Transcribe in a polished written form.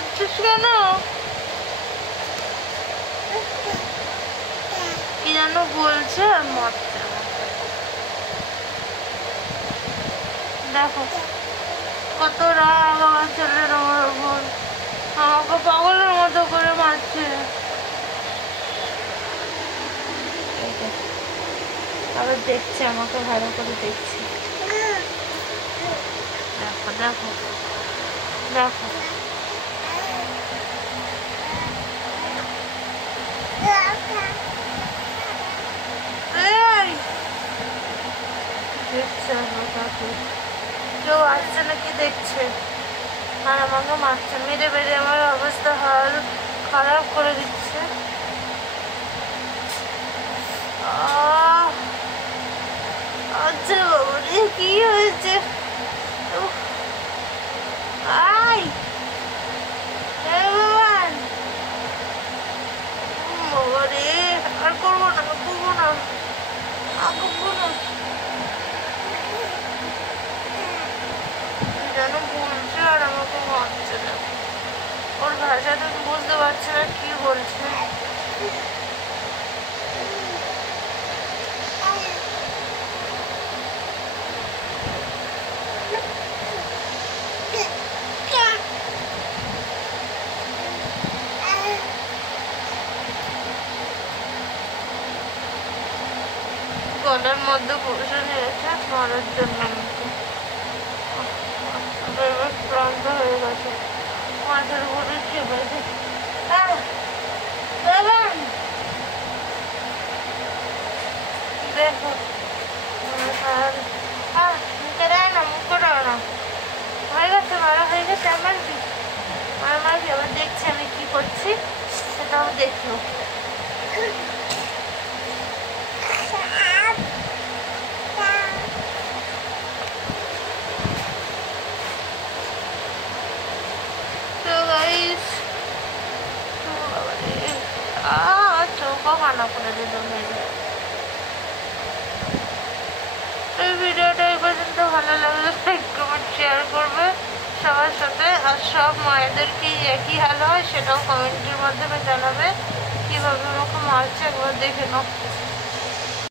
করছিস কেন? কি যেন বলছে আর মারছে আমাকে। দেখো কত রাগ আমার ছেলের আমার উপর, আমাকে পাগলের মতো করে মারছে। আবার দেখছে আমাকে, ভালো করে দেখছে। দেখো দেখো দেখো, দেখছে আমাকে, কেউ আসছে নাকি দেখছে, আর আমাকে মারছে, মেরে মেরে আমার অবস্থা হাল খারাপ করে দিচ্ছে। আচ্ছা বাবা রে, কি হয়েছে? আই ভগবান, বাবা রে, আর করবো না, করবো না, করবো না। যেন বলছে আর আমাকে মারছে না, ওর ভাষাটা বুঝতে পারছে না কি বলছে। গলার মধ্যে বসে নিয়েছে মারার জন্য আমাকে, এবার ক্লান্ত হয়ে গেছে, মাথার উপরে চেপেছে। দেখো মুখে দেয় না, মুখে দেয় না, হয়ে গেছে, মারা হয়ে গেছে। আমার কি আমার কি আবার দেখছি আমি কি করছি, সেটাও দেখলো। চৌকা কানা করে দিল মেরে। এই ভিডিওটা এই পর্যন্ত ভালো লাগলে লাইক কমেন্ট শেয়ার করবে সবার সাথে, আর সব মায়েদের কি একই হাল হয় সেটাও কমেন্টের মাধ্যমে জানাবে। কীভাবে আমাকে মারছে একবার দেখে নাও।